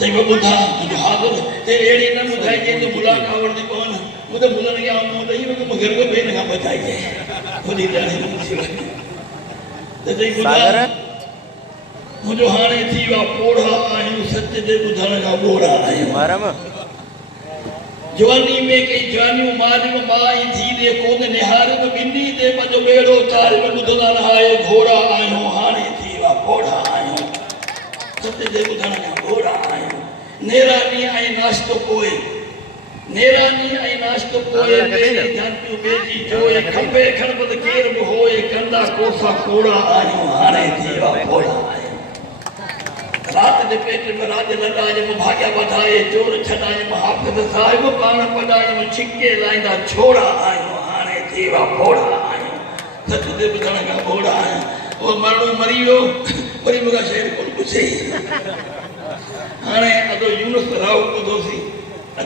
चई बुधा हाज़िर ते एड़ी न बुधाई जे तो बुला का वरदी कोन मुदे बुलन के आम दई के मगर को बेन का बचाई जे खुदी जाने ते चई बुधा मुझो हाने थी वा पोड़ा आयो सत्य दे बुधण का बोड़ा आयो मारम जवानी में कई जवानी मारी में माई थी दे कोन निहार तो बिंदी दे पजो बेड़ो चार में बुधना आए घोड़ा आयो हाने थी वा पोड़ा आयो सत्य दे बुधण का बोड़ा आयो नेरा नी आई नाश्तो कोई नेरा नी आई नाश्तो कोई मेरी जानती बेजी जोए खंबे खड़बद केर होए कंदा कोसा कोड़ा आयो हाने थी वा पोड़ा आयो रात दे पेट में राज लड़ाए में भाग्या बढ़ाए चोर छटाए में हाफिज साहिब पान पढ़ाए में छिक्के लाइंदा छोड़ा आयो हाने थीवा फोड़ा आयो सच दे बुधण का फोड़ा आयो ओ माण्हू मरी वियो वरी मूंखां शेर कोन पुछे हाणे अदो यूनुस राव ॿुधोसीं